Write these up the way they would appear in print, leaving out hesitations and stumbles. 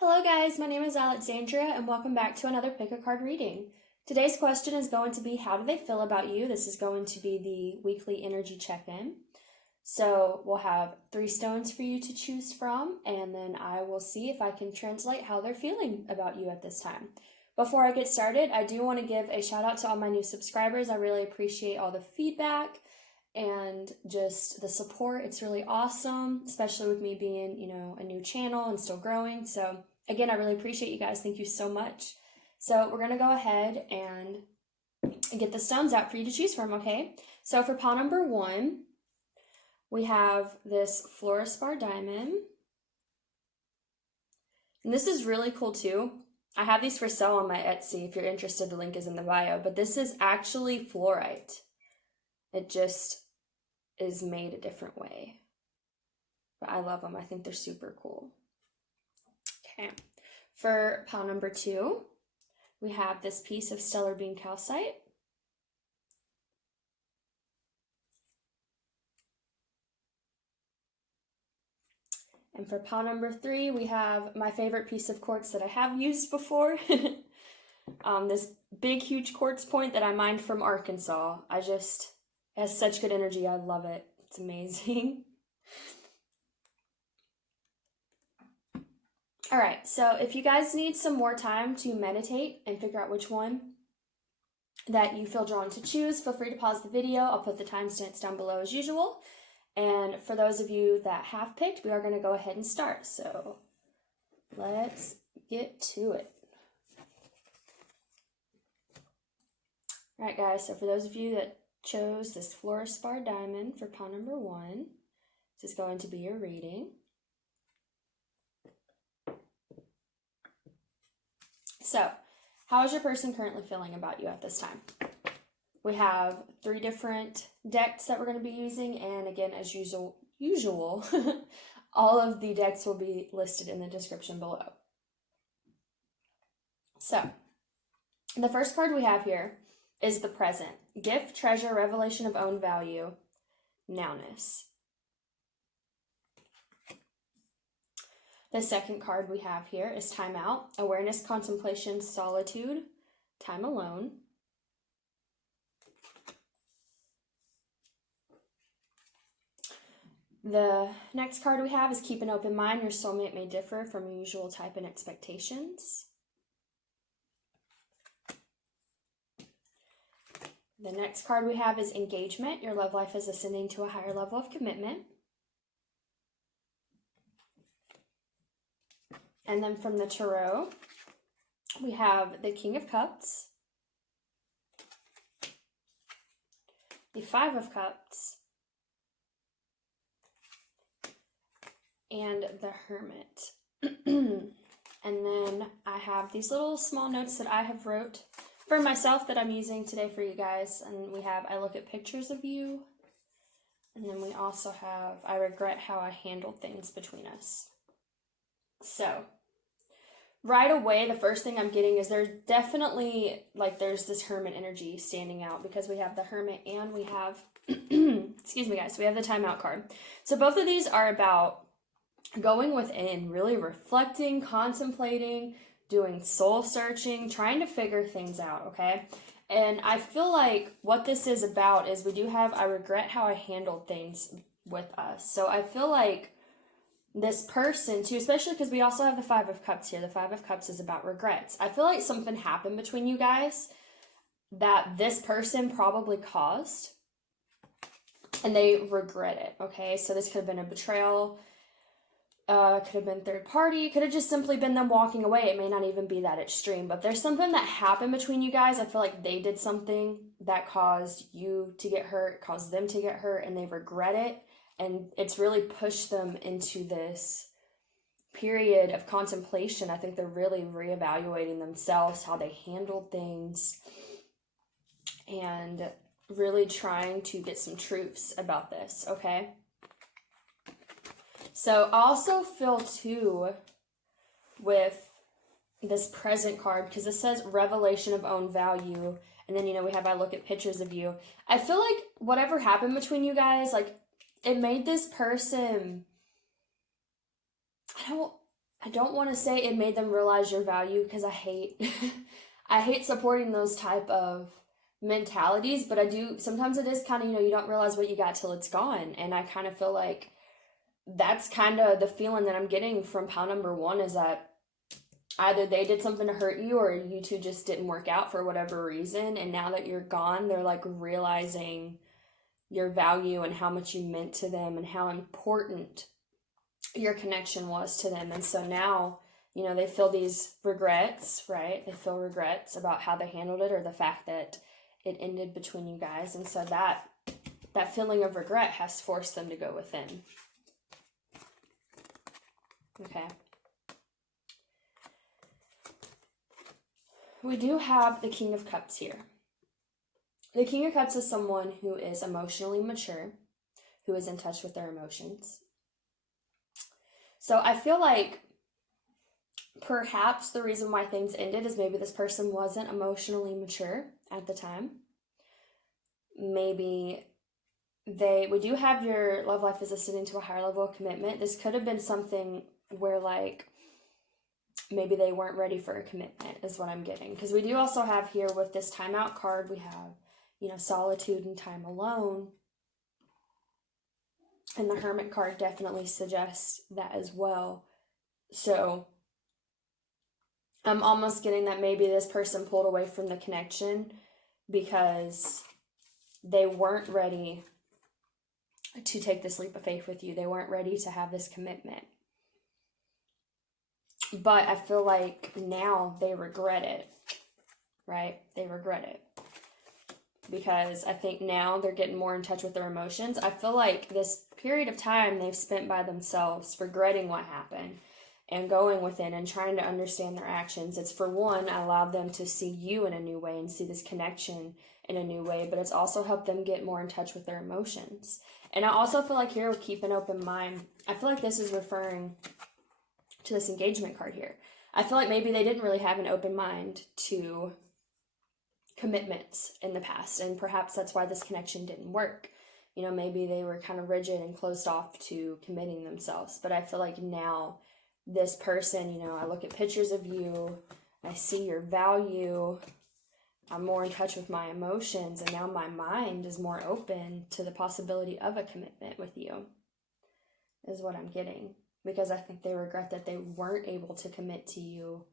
Hello guys, my name is Alexandria and welcome back to another pick a card reading. Today's question is going to be, how do they feel about you? This is going to be the weekly energy check-in. So we'll have 3 stones for you to choose from, and then I will see if I can translate how they're feeling about you at this time. Before I get started, I do want to give a shout out to all my new subscribers. I really appreciate all the feedback and just the support. It's really awesome, especially with me being, a new channel and still growing. So again, I really appreciate you guys. Thank you so much. So we're going to go ahead and get the stones out for you to choose from, okay? So for pile number 1, we have this fluorspar diamond. And this is really cool too. I have these for sale on my Etsy. If you're interested, the link is in the bio. But this is actually fluorite. It just is made a different way. But I love them. I think they're super cool. Okay. For pile number 2, we have this piece of stellar beam calcite. And for pile number 3, we have my favorite piece of quartz that I have used before. This big, huge quartz point that I mined from Arkansas. It has such good energy. I love it. It's amazing. All right, so if you guys need some more time to meditate and figure out which one that you feel drawn to choose, feel free to pause the video. I'll put the timestamps down below as usual. And for those of you that have picked, we are going to go ahead and start. So let's get to it. All right, guys, so for those of you that chose this fluorspar diamond for pile number 1, this is going to be your reading. So, how is your person currently feeling about you at this time? We have 3 different decks that we're going to be using, and again, as usual, all of the decks will be listed in the description below. So, the first card we have here is the present. Gift, treasure, revelation of own value, nowness. The second card we have here is time out, awareness, contemplation, solitude, time alone. The next card we have is keep an open mind, your soulmate may differ from your usual type and expectations. The next card we have is engagement, your love life is ascending to a higher level of commitment. And then from the tarot, we have the King of Cups, the 5 of Cups, and the Hermit. And then I have these little small notes that I have wrote for myself that I'm using today for you guys. And we have, I look at pictures of you. And then we also have, I regret how I handled things between us. So, right away, the first thing I'm getting is there's definitely, there's this Hermit energy standing out because we have the Hermit and we have, excuse me guys, we have the timeout card. So both of these are about going within, really reflecting, contemplating, doing soul searching, trying to figure things out, okay? And I feel like what this is about is we do have, I regret how I handled things with us. So I feel like this person too, especially because we also have the 5 of Cups here. The 5 of Cups is about regrets. I feel like something happened between you guys that this person probably caused and they regret it, okay? So this could have been a betrayal, could have been third party, could have just simply been them walking away. It may not even be that extreme, but there's something that happened between you guys. I feel like they did something that caused you to get hurt, caused them to get hurt, and they regret it. And it's really pushed them into this period of contemplation. I think they're really reevaluating themselves, how they handled things, and really trying to get some truths about this, okay? So I also feel too with this present card, because it says revelation of own value, and then, we have I look at pictures of you. I feel like whatever happened between you guys, it made this person, I I don't want to say it made them realize your value, because I hate I hate supporting those type of mentalities, but I do sometimes it is kind of, you don't realize what you got till it's gone. And I kind of feel like that's kind of the feeling that I'm getting from pile number 1, is that either they did something to hurt you, or you two just didn't work out for whatever reason, and now that you're gone, they're like realizing your value and how much you meant to them and how important your connection was to them. And so now, they feel these regrets, right? They feel regrets about how they handled it, or the fact that it ended between you guys. And so that feeling of regret has forced them to go within. Okay. We do have the King of Cups here. The King of Cups is someone who is emotionally mature, who is in touch with their emotions. So I feel like perhaps the reason why things ended is maybe this person wasn't emotionally mature at the time. Maybe we do have your love life is ascending to a higher level of commitment. This could have been something where maybe they weren't ready for a commitment, is what I'm getting. Because we do also have here with this timeout card, we have, solitude and time alone. And the Hermit card definitely suggests that as well. So I'm almost getting that maybe this person pulled away from the connection because they weren't ready to take this leap of faith with you. They weren't ready to have this commitment. But I feel like now they regret it, right? They regret it. Because I think now they're getting more in touch with their emotions. I feel like this period of time they've spent by themselves regretting what happened and going within and trying to understand their actions. It's, for one, allowed them to see you in a new way and see this connection in a new way, but it's also helped them get more in touch with their emotions. And I also feel like here with keep an open mind, I feel like this is referring to this engagement card here. I feel like maybe they didn't really have an open mind to commitments in the past, and perhaps that's why this connection didn't work. Maybe they were kind of rigid and closed off to committing themselves. But I feel like now this person, I look at pictures of you, I see your value, I'm more in touch with my emotions, and now my mind is more open to the possibility of a commitment with you, is what I'm getting. Because I think they regret that they weren't able to commit to you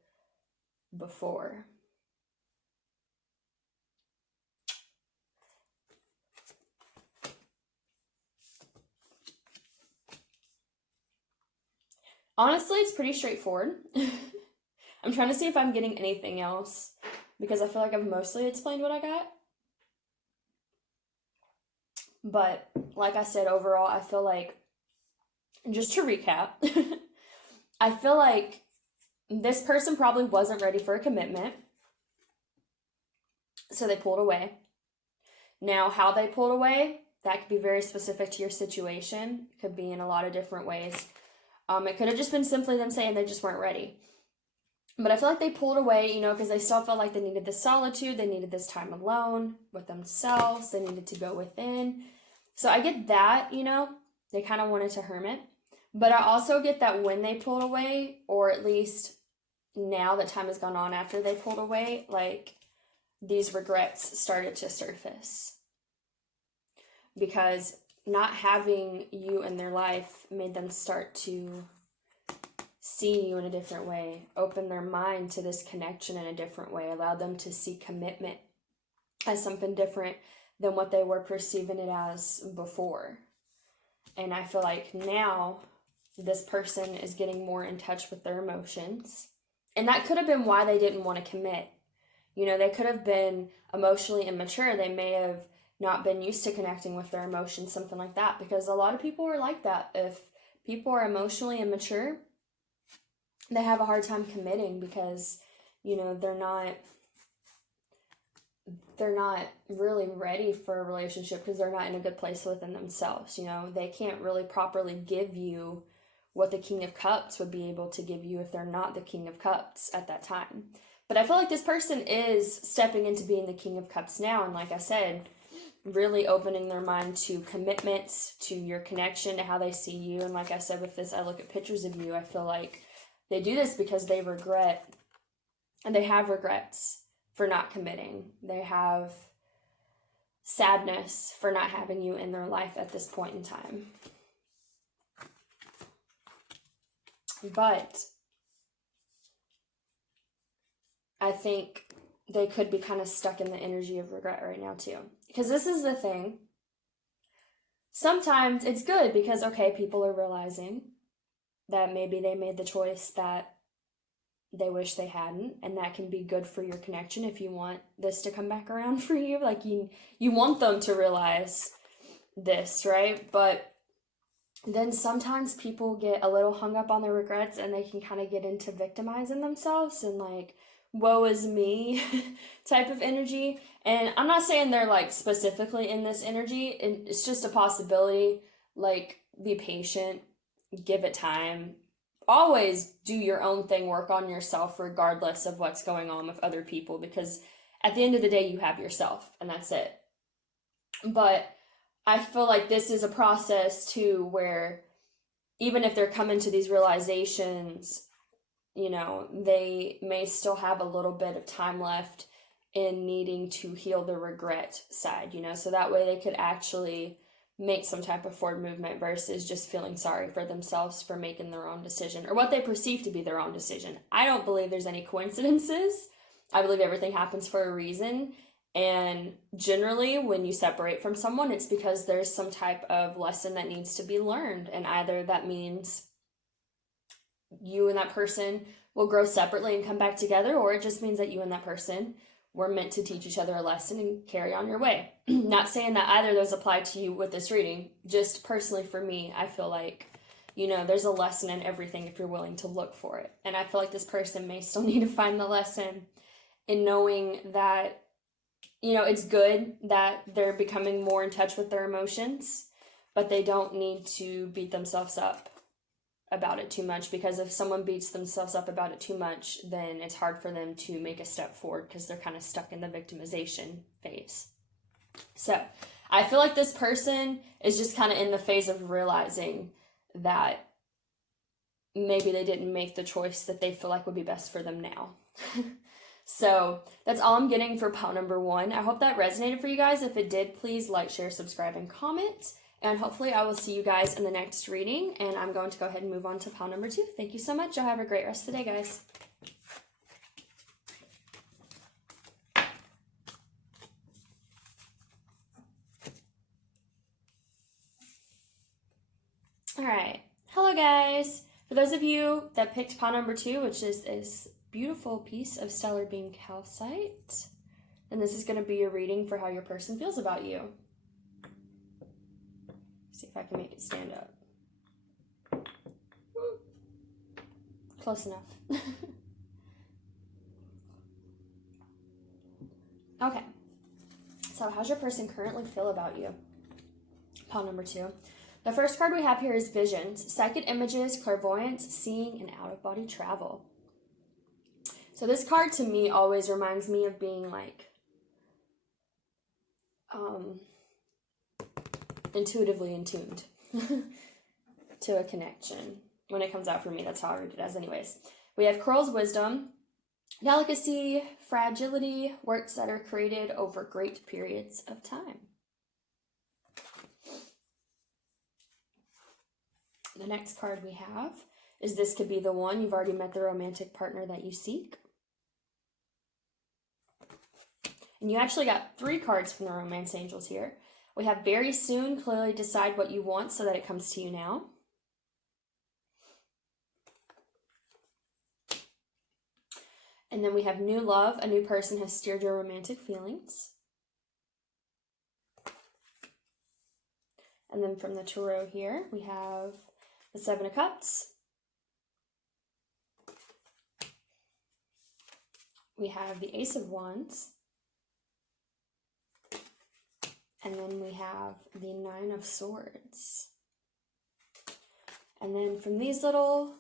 before. Honestly, it's pretty straightforward. I'm trying to see if I'm getting anything else, because I feel like I've mostly explained what I got. But like I said, overall, I feel like, just to recap, I feel like this person probably wasn't ready for a commitment, so they pulled away. Now, how they pulled away, that could be very specific to your situation. It could be in a lot of different ways. It could have just been simply them saying they just weren't ready. But I feel like they pulled away, because they still felt like they needed this solitude, they needed this time alone with themselves, they needed to go within. So I get that, they kind of wanted to hermit. But I also get that when they pulled away, or at least now that time has gone on after they pulled away, these regrets started to surface. Because not having you in their life made them start to see you in a different way, open their mind to this connection in a different way, allowed them to see commitment as something different than what they were perceiving it as before. And I feel like now this person is getting more in touch with their emotions. And that could have been why they didn't want to commit. They could have been emotionally immature. They may have not been used to connecting with their emotions, something like that. Because a lot of people are like that. If people are emotionally immature, they have a hard time committing because, they're not really ready for a relationship because they're not in a good place within themselves. They can't really properly give you what the King of Cups would be able to give you if they're not the King of Cups at that time. But I feel like this person is stepping into being the King of Cups now. And like I said, really opening their mind to commitments, to your connection, to how they see you. And like I said, with this, I look at pictures of you, I feel like they do this because they regret, and they have regrets for not committing. They have sadness for not having you in their life at this point in time. But I think they could be kind of stuck in the energy of regret right now too. Because this is the thing. Sometimes it's good because, okay, people are realizing that maybe they made the choice that they wish they hadn't, and that can be good for your connection if you want this to come back around for you. Like, you want them to realize this, right? But then sometimes people get a little hung up on their regrets, and they can kind of get into victimizing themselves and like, woe is me type of energy. And I'm not saying they're like specifically in this energy, it's just a possibility. Like, be patient, give it time. Always do your own thing, work on yourself regardless of what's going on with other people, because at the end of the day, you have yourself and that's it. But I feel like this is a process too, where even if they're coming to these realizations, you know, they may still have a little bit of time left in needing to heal the regret side, you know, so that way they could actually make some type of forward movement versus just feeling sorry for themselves for making their own decision, or what they perceive to be their own decision. I don't believe there's any coincidences. I believe everything happens for a reason. And generally, when you separate from someone, it's because there's some type of lesson that needs to be learned. And either that means you and that person will grow separately and come back together, or it just means that you and that person were meant to teach each other a lesson and carry on your way. Not saying that either of those apply to you with this reading. Just personally for me, I feel like, you know, there's a lesson in everything if you're willing to look for it. And I feel like this person may still need to find the lesson in knowing that, you know, it's good that they're becoming more in touch with their emotions, but they don't need to beat themselves up about it too much, because if someone beats themselves up about it too much, then it's hard for them to make a step forward because they're kind of stuck in the victimization phase. So I feel like this person is just kind of in the phase of realizing that maybe they didn't make the choice that they feel like would be best for them now. So that's all I'm getting for pile number 1. I hope that resonated for you guys. If it did, please like, share, subscribe, and comment. And hopefully I will see you guys in the next reading. And I'm going to go ahead and move on to pile number 2. Thank you so much. Y'all have a great rest of the day, guys. All right. Hello, guys. For those of you that picked pile number 2, which is this beautiful piece of stellar beam calcite, then this is going to be your reading for how your person feels about you. See if I can make it stand up. Close enough. Okay. So how's your person currently feel about you? Pile number 2. The first card we have here is visions, psychic images, clairvoyance, seeing, and out-of-body travel. So this card to me always reminds me of being like intuitively in tuned to a connection. When it comes out for me, that's how I read it as. Anyways, we have Coral's wisdom, delicacy, fragility, works that are created over great periods of time. The next card we have is this could be the one. You've already met the romantic partner that you seek. And you actually got 3 cards from the romance angels here. We have very soon, clearly decide what you want so that it comes to you now. And then we have new love, a new person has steered your romantic feelings. And then from the tarot here, we have the 7 of Cups. We have the Ace of Wands. And then we have the 9 of Swords. And then from these little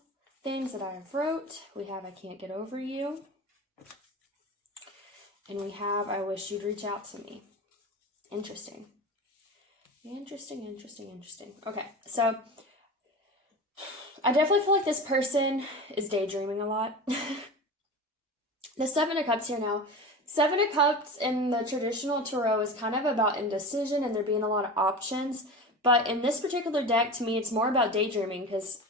things that I have wrote, we have I Can't Get Over You. And we have I Wish You'd Reach Out to Me. Interesting. Interesting. Okay, so I definitely feel like this person is daydreaming a lot. The Seven of Cups here now. Seven of Cups in the traditional tarot is kind of about indecision and there being a lot of options. But in this particular deck, to me, it's more about daydreaming because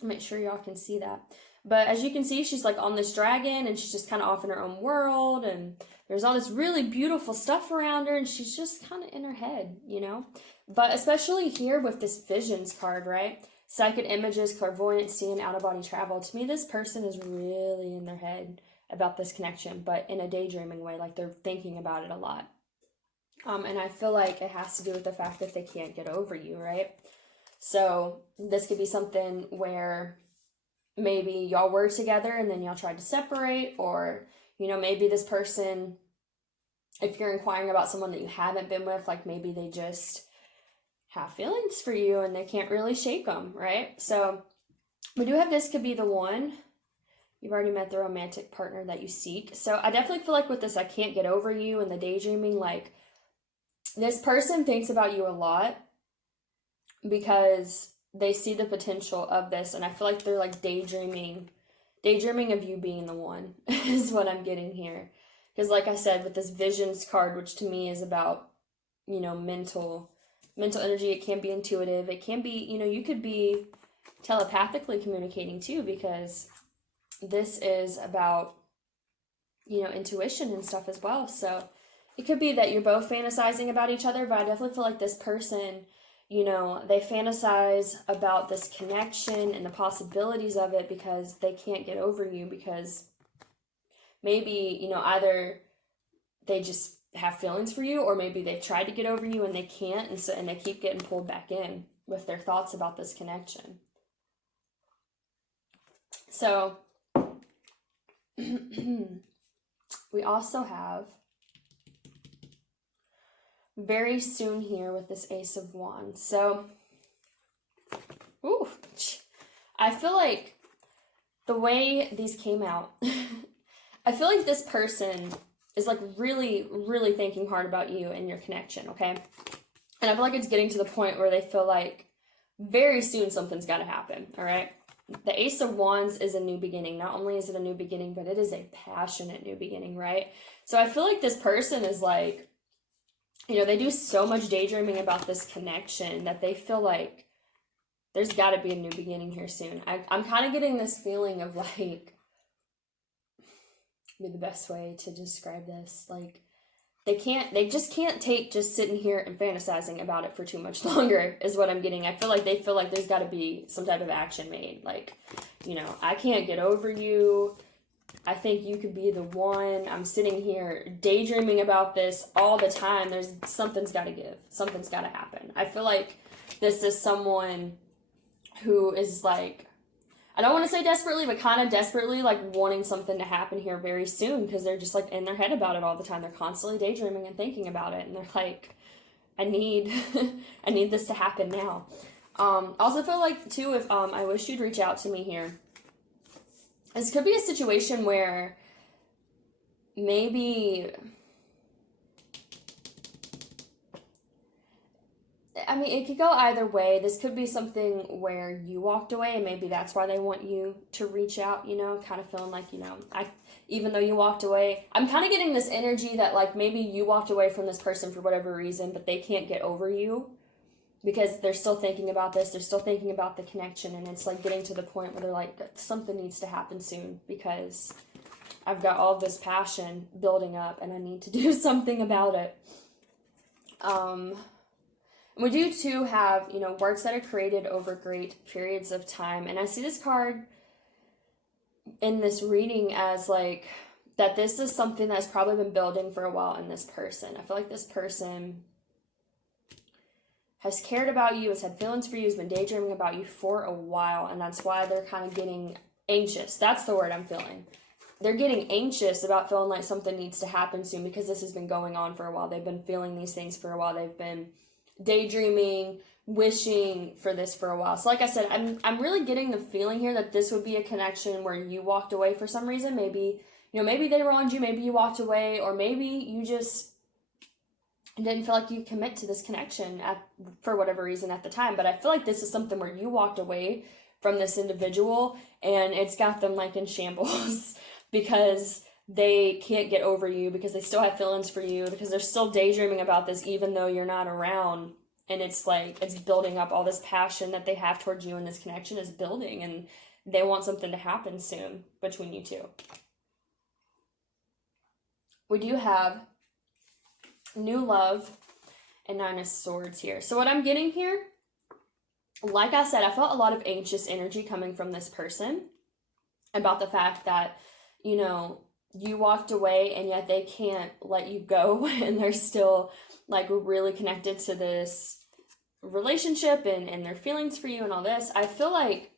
I'll make sure y'all can see that. But as you can see, she's like on this dragon and she's just kind of off in her own world. And there's all this really beautiful stuff around her and she's just kind of in her head, you know? But especially here with this visions card, right? Psychic images, clairvoyancy, and out-of-body travel. To me, this person is really in their head about this connection, but in a daydreaming way, like they're thinking about it a lot. And I feel like it has to do with the fact that they can't get over you, right? So this could be something where maybe y'all were together and then y'all tried to separate, or, you know, maybe this person, if you're inquiring about someone that you haven't been with, like maybe they just have feelings for you and they can't really shake them, right? So we do have this could be the one. You've already met the romantic partner that you seek. So I definitely feel like with this, I can't get over you and the daydreaming, like this person thinks about you a lot because they see the potential of this. And I feel like they're like daydreaming of you being the one is what I'm getting here. Because like I said, with this visions card, which to me is about, you know, mental energy, it can be intuitive, it can be, you know, you could be telepathically communicating too, because this is about, you know, intuition and stuff as well. So it could be that you're both fantasizing about each other, but I definitely feel like this person, you know, they fantasize about this connection and the possibilities of it because they can't get over you, because maybe, you know, either they just have feelings for you, or maybe they've tried to get over you and they can't, and they keep getting pulled back in with their thoughts about this connection. So we also have very soon here with this Ace of Wands. So I feel like the way these came out, I feel like this person is like really, really thinking hard about you and your connection, okay? And I feel like it's getting to the point where they feel like very soon something's got to happen, all right? The Ace of Wands is a new beginning. Not only is it a new beginning, but it is a passionate new beginning, right? So I feel like this person is like, you know, they do so much daydreaming about this connection that they feel like there's got to be a new beginning here soon. I'm kind of getting this feeling of like, be the best way to describe this, like they just can't take just sitting here and fantasizing about it for too much longer is what I'm getting. I feel like they feel like there's got to be some type of action made, like, you know, I can't get over you, I think you could be the one, I'm sitting here daydreaming about this all the time, there's something's got to give, something's got to happen. I feel like this is someone who is like, I don't want to say desperately, but kind of desperately like wanting something to happen here very soon, because they're just like in their head about it all the time. They're constantly daydreaming and thinking about it, and they're like, I need I need this to happen now. Also feel like too, if I wish you'd reach out to me here. This could be a situation where maybe, I mean, it could go either way. This could be something where you walked away and maybe that's why they want you to reach out, you know, kind of feeling like, you know, even though you walked away, I'm kind of getting this energy that like maybe you walked away from this person for whatever reason, but they can't get over you because they're still thinking about this. They're still thinking about the connection, and it's like getting to the point where they're like, something needs to happen soon because I've got all this passion building up and I need to do something about it. We do too have, you know, works that are created over great periods of time. And I see this card in this reading as like, that this is something that's probably been building for a while in this person. I feel like this person has cared about you, has had feelings for you, has been daydreaming about you for a while. And that's why they're kind of getting anxious. That's the word I'm feeling. They're getting anxious about feeling like something needs to happen soon because this has been going on for a while. They've been feeling these things for a while. They've been daydreaming, wishing for this for a while. So like I said, I'm really getting the feeling here that this would be a connection where you walked away for some reason. Maybe, you know, maybe they wronged you, maybe you walked away, or maybe you just and didn't feel like you commit to this connection for whatever reason at the time. But I feel like this is something where you walked away from this individual and it's got them like in shambles because they can't get over you, because they still have feelings for you, because they're still daydreaming about this even though you're not around. And it's like, it's building up, all this passion that they have towards you, and this connection is building, and they want something to happen soon between you two. We do have new love and 9 of Swords here. So what I'm getting here, like I said, I felt a lot of anxious energy coming from this person about the fact that, you know, you walked away and yet they can't let you go, and they're still like really connected to this relationship and their feelings for you and all this. I feel like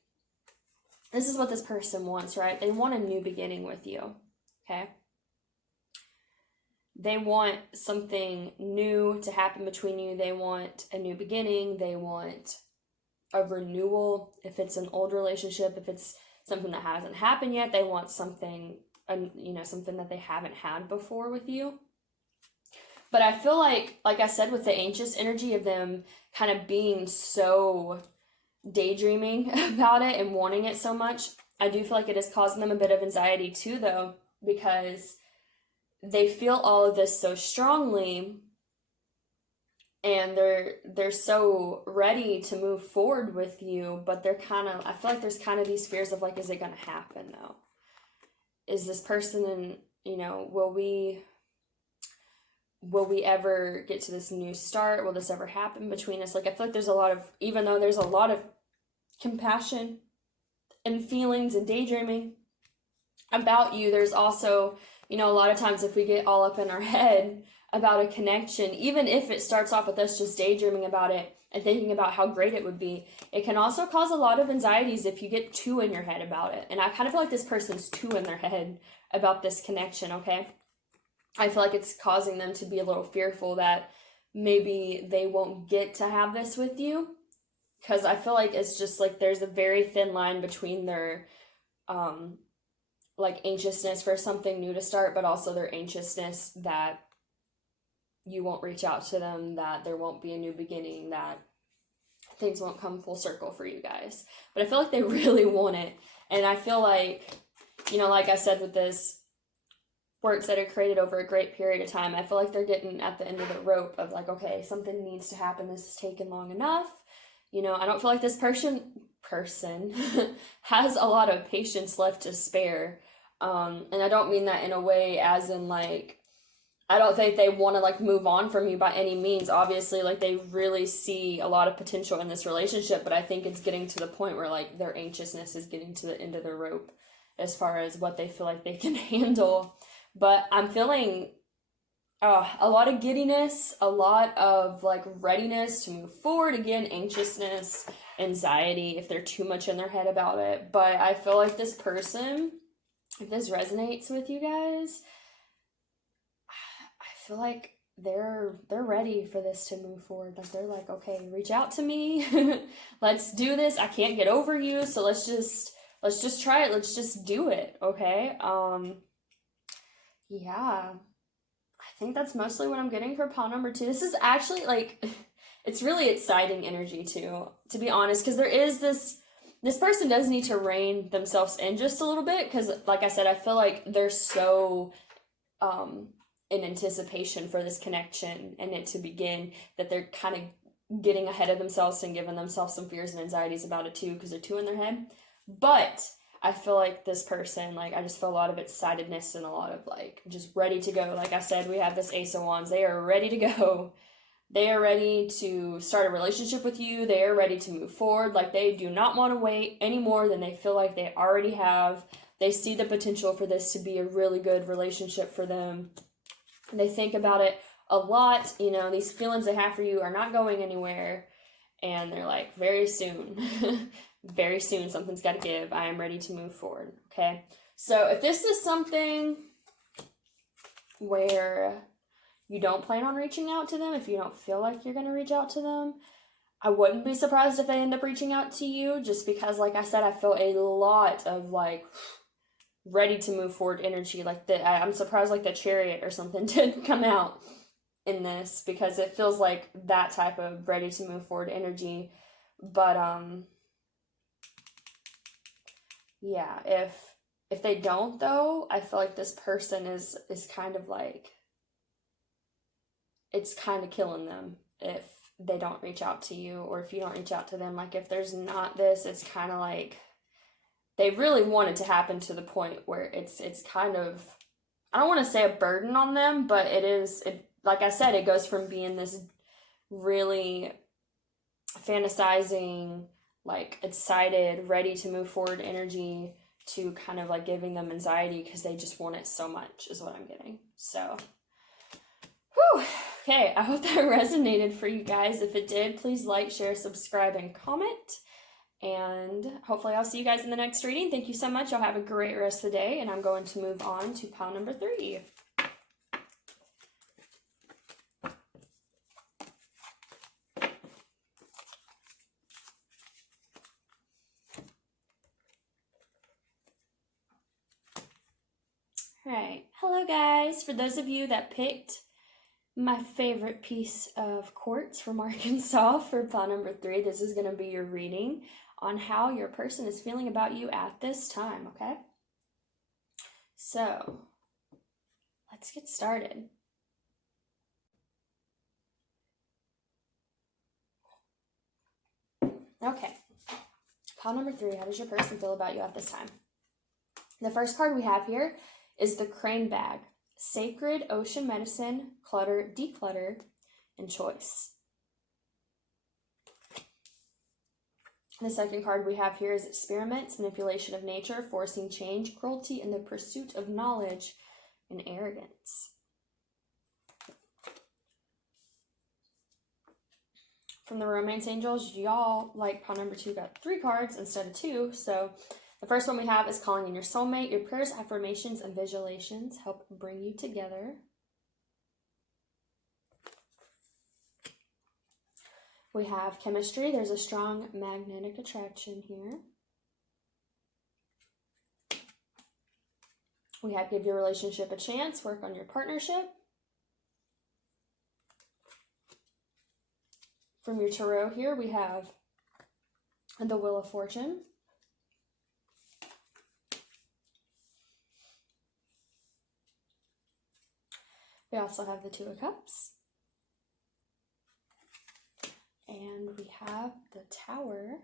this is what this person wants, right? They want a new beginning with you, okay? They want something new to happen between you. They want a new beginning. They want a renewal. If it's an old relationship, if it's something that hasn't happened yet, they want something, something that they haven't had before with you. But I feel like I said, with the anxious energy of them kind of being so daydreaming about it and wanting it so much, I do feel like it is causing them a bit of anxiety too, though, because they feel all of this so strongly, and they're so ready to move forward with you, but they're kind of, I feel like there's kind of these fears of like, is it going to happen though? Is this person, will we ever get to this new start? Will this ever happen between us? Like, I feel like there's a lot of, even though there's a lot of compassion and feelings and daydreaming about you, there's also, a lot of times if we get all up in our head about a connection, even if it starts off with us just daydreaming about it and thinking about how great it would be, it can also cause a lot of anxieties if you get too in your head about it. And I kind of feel like this person's too in their head about this connection, okay? I feel like it's causing them to be a little fearful that maybe they won't get to have this with you, because I feel like it's just like there's a very thin line between their like anxiousness for something new to start, but also their anxiousness that you won't reach out to them, that there won't be a new beginning, that things won't come full circle for you guys. But I feel like they really want it. And I feel like, like I said, with this works that are created over a great period of time, I feel like they're getting at the end of the rope of like, okay, something needs to happen. This has taken long enough. I don't feel like this person has a lot of patience left to spare. And I don't mean that in a way as in like, I don't think they want to like move on from you by any means. Obviously, like they really see a lot of potential in this relationship, but I think it's getting to the point where like their anxiousness is getting to the end of the rope as far as what they feel like they can handle. But I'm feeling a lot of giddiness, a lot of like readiness to move forward. Again, anxiousness, anxiety, if they're too much in their head about it. But I feel like this person, if this resonates with you guys, I feel like they're ready for this to move forward. Like they're like, okay, reach out to me. Let's do this. I can't get over you, so let's just try it. Let's just do it, okay? Yeah. I think that's mostly what I'm getting for pile number 2. This is actually like, it's really exciting energy too, to be honest, because there is this person does need to rein themselves in just a little bit, because like I said, I feel like they're so in anticipation for this connection and it to begin, that they're kind of getting ahead of themselves and giving themselves some fears and anxieties about it too, because they're too in their head. But I feel like this person, like, I just feel a lot of excitedness and a lot of, like, just ready to go. Like I said, we have this Ace of Wands. They are ready to go. They are ready to start a relationship with you. They are ready to move forward. Like, they do not want to wait any more than they feel like they already have. They see the potential for this to be a really good relationship for them. They think about it a lot. These feelings they have for you are not going anywhere. And they're like, very soon. Very soon, something's got to give. I am ready to move forward, okay? So if this is something where you don't plan on reaching out to them, if you don't feel like you're going to reach out to them, I wouldn't be surprised if they end up reaching out to you, just because, like I said, I feel a lot of, like, ready to move forward energy. Like, I'm surprised, like, the Chariot or something didn't come out. in this because it feels like that type of ready to move forward energy. But yeah, if they don't though, I feel like this person is kind of like, it's kind of killing them if they don't reach out to you, or if you don't reach out to them. Like if there's not this, it's kind of like they really want it to happen to the point where it's kind of, I don't want to say a burden on them, but it like I said, it goes from being this really fantasizing, like excited, ready to move forward energy to kind of like giving them anxiety because they just want it so much is what I'm getting. So, whew. Okay, I hope that resonated for you guys. If it did, please like, share, subscribe, and comment. And hopefully I'll see you guys in the next reading. Thank you so much. Y'all have a great rest of the day. And I'm going to move on to pile number 3. Alright, hello guys. For those of you that picked my favorite piece of quartz from Arkansas for pile number 3, this is going to be your reading on how your person is feeling about you at this time, okay? So, let's get started. Okay, pile number 3, how does your person feel about you at this time? The first card we have here is the Crane Bag. Sacred Ocean Medicine, Clutter, Declutter, and Choice. The second card we have here is Experiments, Manipulation of Nature, Forcing Change, Cruelty in the Pursuit of Knowledge, and Arrogance. From the Romance Angels, y'all, like pile number 2, got 3 cards instead of 2, so the first one we have is Calling in Your Soulmate. Your prayers, affirmations, and visualizations help bring you together. We have Chemistry. There's a strong magnetic attraction here. We have Give Your Relationship a Chance. Work on your partnership. From your tarot here, we have the Wheel of Fortune. We also have the Two of Cups. And we have the Tower.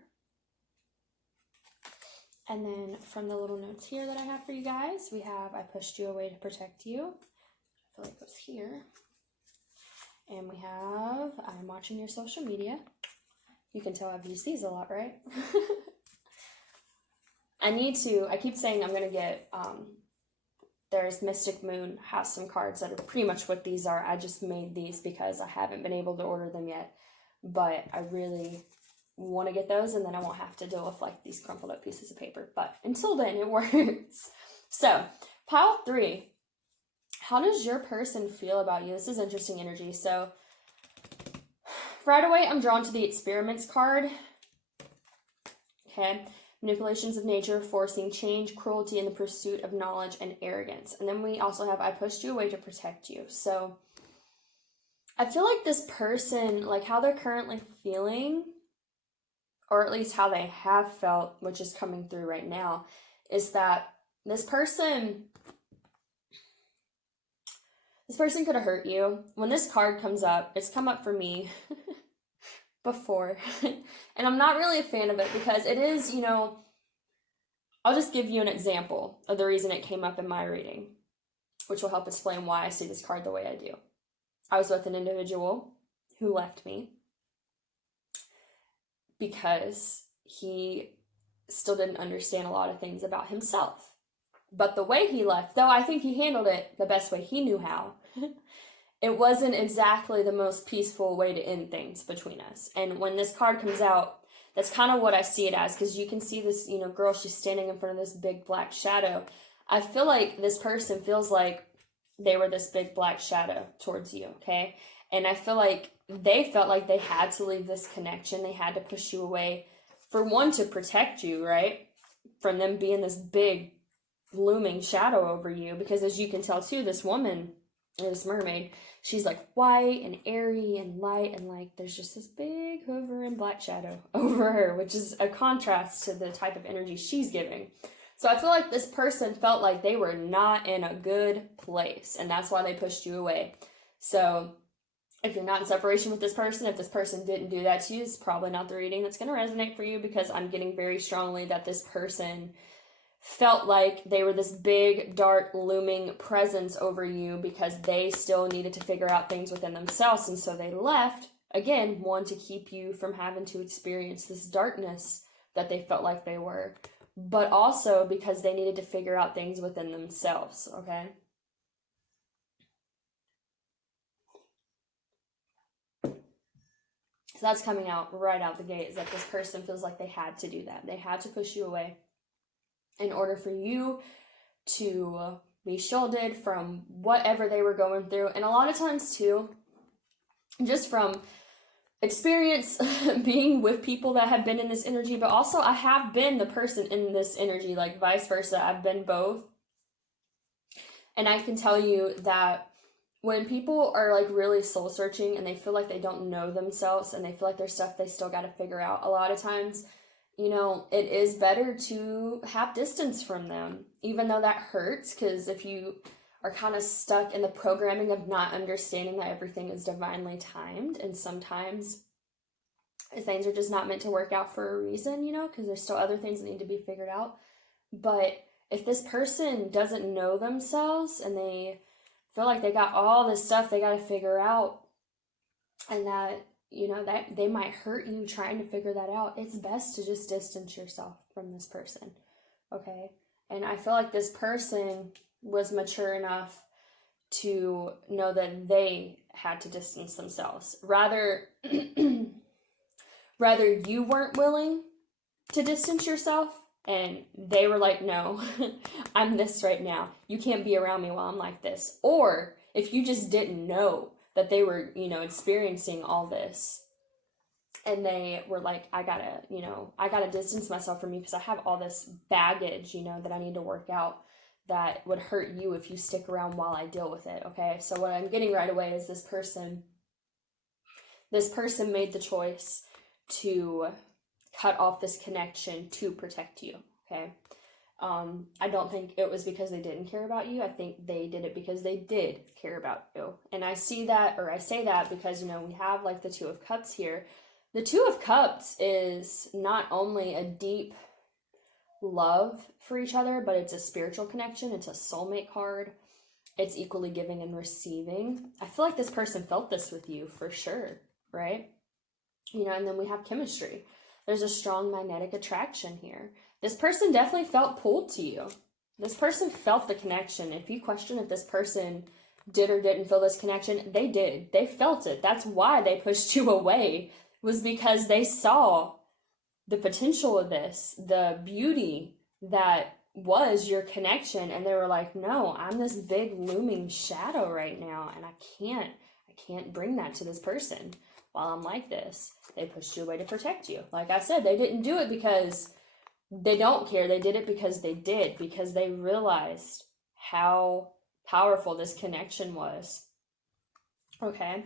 And then from the little notes here that I have for you guys, we have I pushed you away to protect you. I feel like it was here. And we have I'm watching your social media. You can tell I've used these a lot, right? I keep saying I'm going to get, there's Mystic Moon has some cards that are pretty much what these are. I just made these because I haven't been able to order them yet. But I really want to get those, and then I won't have to deal with like these crumpled up pieces of paper. But until then, it works. So, pile 3. How does your person feel about you? This is interesting energy. So, right away, I'm drawn to the Experiments card. Okay. Manipulations of nature, forcing change, cruelty in the pursuit of knowledge, and arrogance. And then we also have I pushed you away to protect you. So I feel like this person, like how they're currently feeling, or at least how they have felt, which is coming through right now, is that this person could have hurt you. When this card comes up, it's come up for me before. And I'm not really a fan of it because it is, I'll just give you an example of the reason it came up in my reading, which will help explain why I see this card the way I do. I was with an individual who left me because he still didn't understand a lot of things about himself. But the way he left, though I think he handled it the best way he knew how, it wasn't exactly the most peaceful way to end things between us. And when this card comes out, that's kind of what I see it as, because you can see this, girl, she's standing in front of this big black shadow. I feel like this person feels like they were this big black shadow towards you, okay? And I feel like they felt like they had to leave this connection. They had to push you away, for one, to protect you, right? From them being this big looming shadow over you, because as you can tell too, this woman this mermaid, she's like white and airy and light, and like there's just this big hovering black shadow over her, which is a contrast to the type of energy she's giving. So I feel like this person felt like they were not in a good place, and that's why they pushed you away. So if you're not in separation with this person, if this person didn't do that to you, it's probably not the reading that's going to resonate for you, because I'm getting very strongly that this person felt like they were this big, dark, looming presence over you because they still needed to figure out things within themselves. And so they left, again, one, to keep you from having to experience this darkness that they felt like they were, but also because they needed to figure out things within themselves, okay? So that's coming out right out the gate, is that this person feels like they had to do that. They had to push you away in order for you to be shielded from whatever they were going through. And a lot of times too, just from experience being with people that have been in this energy, but also I have been the person in this energy, like vice versa. I've been both. And I can tell you that when people are like really soul searching and they feel like they don't know themselves and they feel like there's stuff they still got to figure out, a lot of times, you know, it is better to have distance from them, even though that hurts, because if you are kind of stuck in the programming of not understanding that everything is divinely timed, and sometimes things are just not meant to work out for a reason, you know, because there's still other things that need to be figured out. But if this person doesn't know themselves and they feel like they got all this stuff they got to figure out, and that, you know, that they might hurt you trying to figure that out, it's best to just distance yourself from this person, okay? And I feel like this person was mature enough to know that they had to distance themselves. Rather you weren't willing to distance yourself, and they were like, no, I'm this right now. You can't be around me while I'm like this. Or if you just didn't know that they were, you know, experiencing all this, and they were like, I gotta distance myself from you because I have all this baggage, you know, that I need to work out that would hurt you if you stick around while I deal with it, okay? So what I'm getting right away is this person made the choice to cut off this connection to protect you, okay? I don't think it was because they didn't care about you. I think they did it because they did care about you. And I say that because, you know, we have like the Two of Cups here. The Two of Cups is not only a deep love for each other, but it's a spiritual connection. It's a soulmate card. It's equally giving and receiving. I feel like this person felt this with you for sure, right? You know, and then we have chemistry. There's a strong magnetic attraction here. This person definitely felt pulled to you. This person felt the connection. If you question if this person did or didn't feel this connection, they did. They felt it. That's why they pushed you away, was because they saw the potential of this, the beauty that was your connection, and they were like, no, I'm this big looming shadow right now, and I can't bring that to this person while I'm like this. They pushed you away to protect you. Like I said, they didn't do it because they don't care. They did it because they did, because they realized how powerful this connection was. Okay.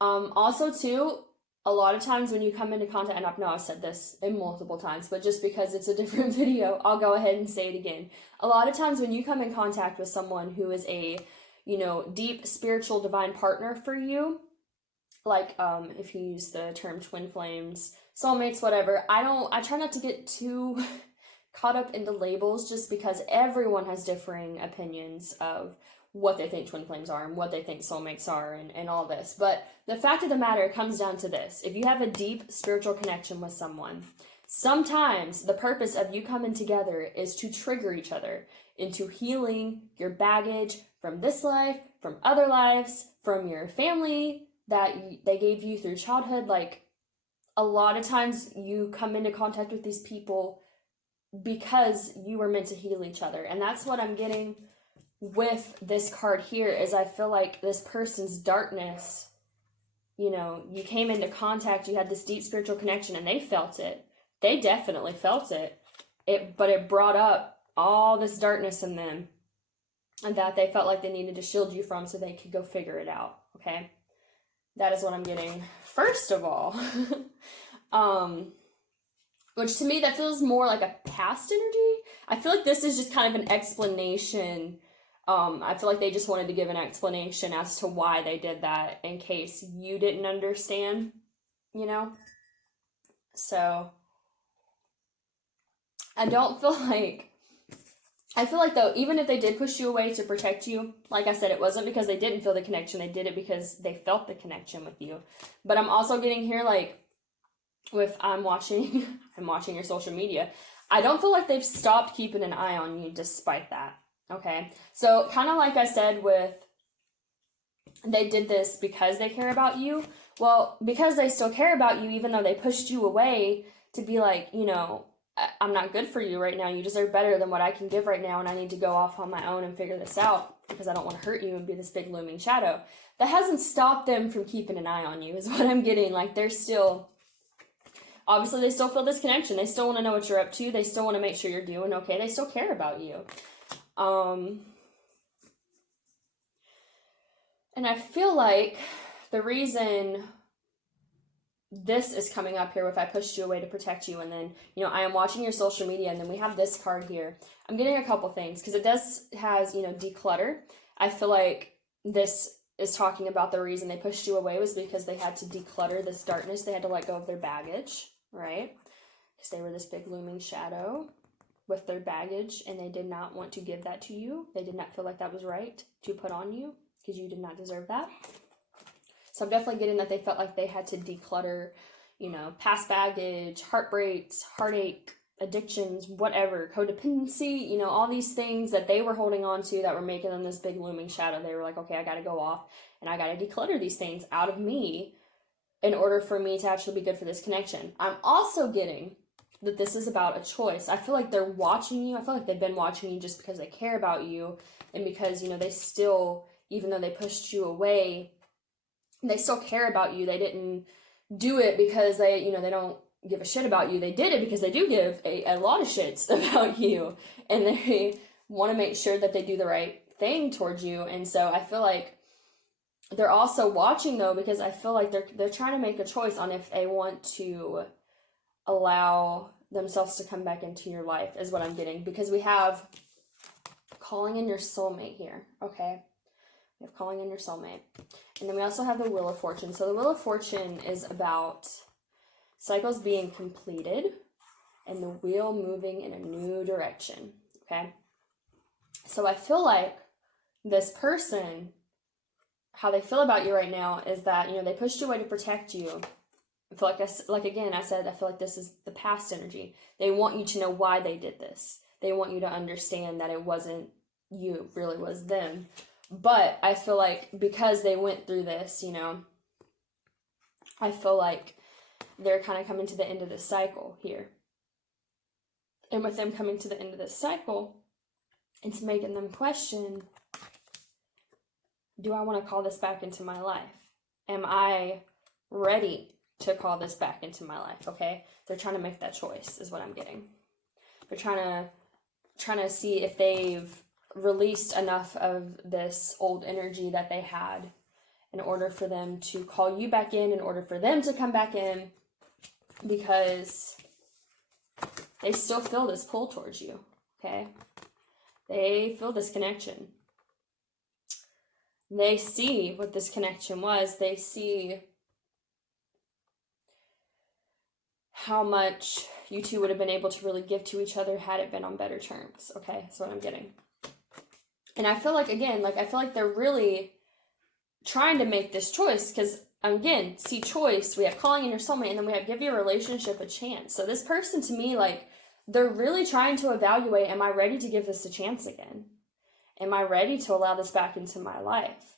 Also too, a lot of times when you come into contact, and I know I've said this in multiple times, but just because it's a different video, I'll go ahead and say it again. A lot of times when you come in contact with someone who is a, you know, deep spiritual divine partner for you, like if you use the term twin flames, soulmates, whatever, I try not to get too caught up into labels, just because everyone has differing opinions of what they think twin flames are and what they think soulmates are, and all this. But the fact of the matter comes down to this: if you have a deep spiritual connection with someone, sometimes the purpose of you coming together is to trigger each other into healing your baggage from this life, from other lives, from your family that they gave you through childhood. Like, a lot of times you come into contact with these people because you were meant to heal each other. And that's what I'm getting with this card here, is I feel like this person's darkness, you know, you came into contact, you had this deep spiritual connection, and they felt it. They definitely felt it. But it brought up all this darkness in them. and that they felt like they needed to shield you from so they could go figure it out, okay? That is what I'm getting, first of all. Which to me, that feels more like a past energy. I feel like this is just kind of an explanation. I feel like they just wanted to give an explanation as to why they did that in case you didn't understand, you know? So, I feel like though, even if they did push you away to protect you, like I said, it wasn't because they didn't feel the connection. They did it because they felt the connection with you. But I'm also getting here, like, I'm watching your social media. I don't feel like they've stopped keeping an eye on you despite that. Okay. So kind of like I said they did this because they care about you. Well, because they still care about you, even though they pushed you away to be like, I'm not good for you right now. You deserve better than what I can give right now. And I need to go off on my own and figure this out because I don't want to hurt you and be this big looming shadow. That hasn't stopped them from keeping an eye on you is what I'm getting. Like they're still, obviously they still feel this connection. They still want to know what you're up to. They still want to make sure you're doing okay. They still care about you. And I feel like the reason this is coming up here, if I pushed you away to protect you, and then, I am watching your social media, and then we have this card here. I'm getting a couple things, because it has, declutter. I feel like this is talking about the reason they pushed you away was because they had to declutter this darkness. They had to let go of their baggage, right? Because they were this big looming shadow with their baggage, and they did not want to give that to you. They did not feel like that was right to put on you, because you did not deserve that. So I'm definitely getting that they felt like they had to declutter, past baggage, heartbreaks, heartache, addictions, whatever, codependency, all these things that they were holding on to that were making them this big looming shadow. They were like, okay, I got to go off and I got to declutter these things out of me in order for me to actually be good for this connection. I'm also getting that this is about a choice. I feel like they're watching you. I feel like they've been watching you just because they care about you and because, they still, even though they pushed you away, they still care about you. They didn't do it because they don't give a shit about you. They did it because they do give a lot of shits about you. And they want to make sure that they do the right thing towards you. And so I feel like they're also watching, though, because I feel like they're trying to make a choice on if they want to allow themselves to come back into your life, is what I'm getting. Because we have calling in your soulmate here, okay? We have calling in your soulmate. And then we also have the Wheel of Fortune. So the Wheel of Fortune is about cycles being completed and the wheel moving in a new direction, okay? So I feel like this person, how they feel about you right now is that, they pushed you away to protect you. I feel like, again, I said, I feel like this is the past energy. They want you to know why they did this. They want you to understand that it wasn't you, it really was them. But I feel like because they went through this, I feel like they're kind of coming to the end of this cycle here. And with them coming to the end of this cycle, it's making them question, do I want to call this back into my life? Am I ready to call this back into my life? Okay? They're trying to make that choice, is what I'm getting. They're trying to see if they've released enough of this old energy that they had in order for them to call you back in order for them to come back in, because they still feel this pull towards you, okay? They feel this connection. They see what this connection was. They see how much you two would have been able to really give to each other had it been on better terms, okay? That's what I'm getting. And I feel like, again, I feel like they're really trying to make this choice because, again, see choice, we have calling in your soulmate, and then we have give your relationship a chance. So this person, to me, they're really trying to evaluate, am I ready to give this a chance again? Am I ready to allow this back into my life?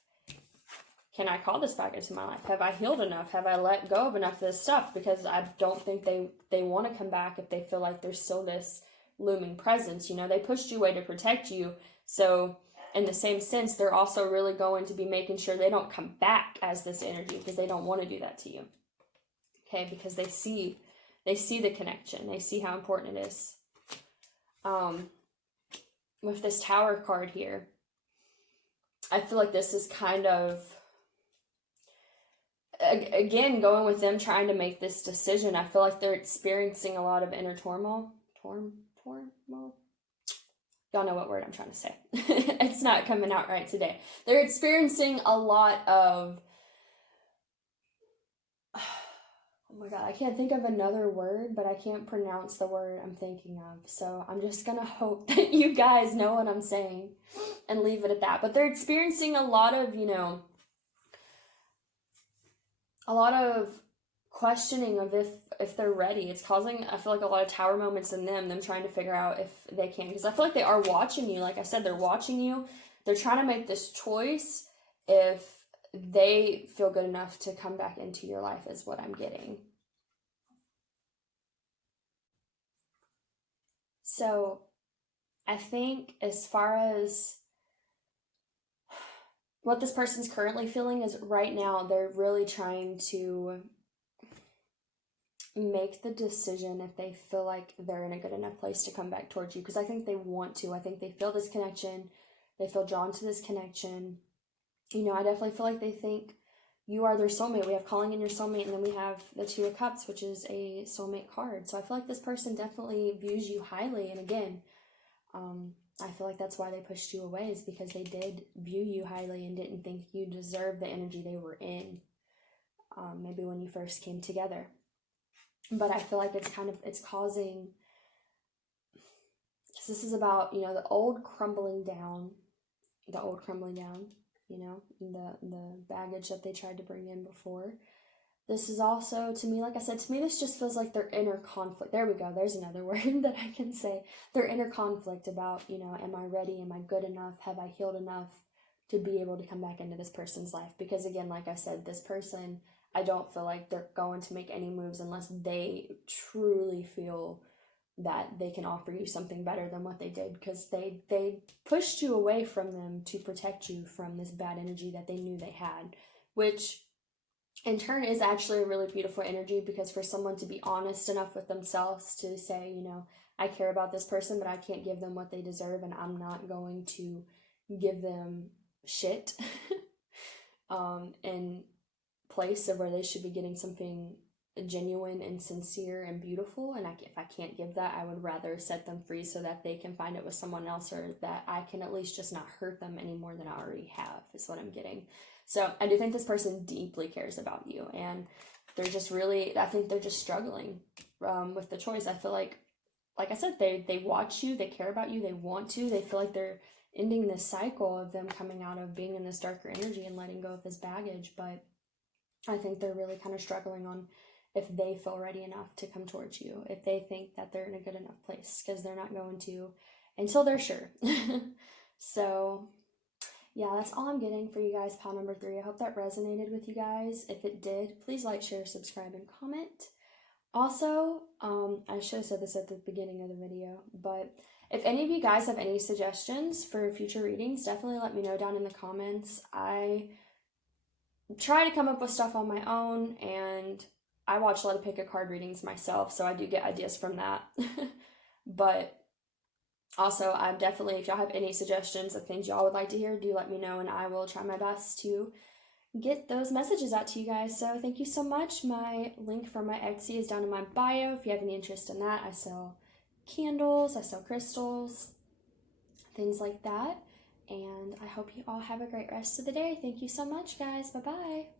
Can I call this back into my life? Have I healed enough? Have I let go of enough of this stuff? Because I don't think they want to come back if they feel like there's still this looming presence. They pushed you away to protect you. So in the same sense, they're also really going to be making sure they don't come back as this energy because they don't want to do that to you. Okay, because they see the connection. They see how important it is. With this Tower card here, I feel like this is kind of, again, going with them trying to make this decision. I feel like they're experiencing a lot of inner turmoil. Turmoil? Y'all know what word I'm trying to say. It's not coming out right today. They're experiencing a lot of, oh my god, I can't think of another word, but I can't pronounce the word I'm thinking of. So I'm just gonna hope that you guys know what I'm saying and leave it at that. But they're experiencing a lot of, a lot of questioning of if they're ready. It's causing, I feel like, a lot of tower moments in them trying to figure out if they can, because I feel like they are watching you. Like I said, they're watching you. They're trying to make this choice if they feel good enough to come back into your life, is what I'm getting. So I think as far as what this person's currently feeling is, right now they're really trying to make the decision if they feel like they're in a good enough place to come back towards you, because I think they want to. I think they feel this connection. They feel drawn to this connection. I definitely feel like they think you are their soulmate. We have calling in your soulmate, and then we have the Two of Cups, which is a soulmate card. So I feel like this person definitely views you highly. And again, I feel like that's why they pushed you away, is because they did view you highly and didn't think you deserved the energy they were in, maybe when you first came together. But I feel like it's causing, because this is about, the old crumbling down, the baggage that they tried to bring in before. This is also, to me, like I said, this just feels like their inner conflict. There we go. There's another word that I can say. Their inner conflict about, am I ready? Am I good enough? Have I healed enough to be able to come back into this person's life? Because again, like I said, this person, I don't feel like they're going to make any moves unless they truly feel that they can offer you something better than what they did, because they pushed you away from them to protect you from this bad energy that they knew they had, which in turn is actually a really beautiful energy, because for someone to be honest enough with themselves to say, I care about this person, but I can't give them what they deserve, and I'm not going to give them shit in place of where they should be getting something genuine and sincere and beautiful. And if I can't give that, I would rather set them free so that they can find it with someone else, or that I can at least just not hurt them any more than I already have, is what I'm getting. So I do think this person deeply cares about you, and they're just really, I think they're just struggling with the choice. I feel like I said, they watch you, they care about you, they want to, they feel like they're ending this cycle of them coming out of being in this darker energy and letting go of this baggage. But I think they're really kind of struggling on if they feel ready enough to come towards you, if they think that they're in a good enough place, because they're not going to until they're sure. So yeah, that's all I'm getting for you guys, pile number 3. I hope that resonated with you guys. If it did, please like, share, subscribe, and comment. Also, I should have said this at the beginning of the video, but if any of you guys have any suggestions for future readings, definitely let me know down in the comments. I try to come up with stuff on my own, and I watch a lot of pick a card readings myself, so I do get ideas from that. But also, I'm definitely, if y'all have any suggestions of things y'all would like to hear, do let me know, and I will try my best to get those messages out to you guys. So thank you so much. My link for my Etsy is down in my bio if you have any interest in that. I sell candles, I sell crystals, things like that. And I hope you all have a great rest of the day. Thank you so much, guys. Bye-bye.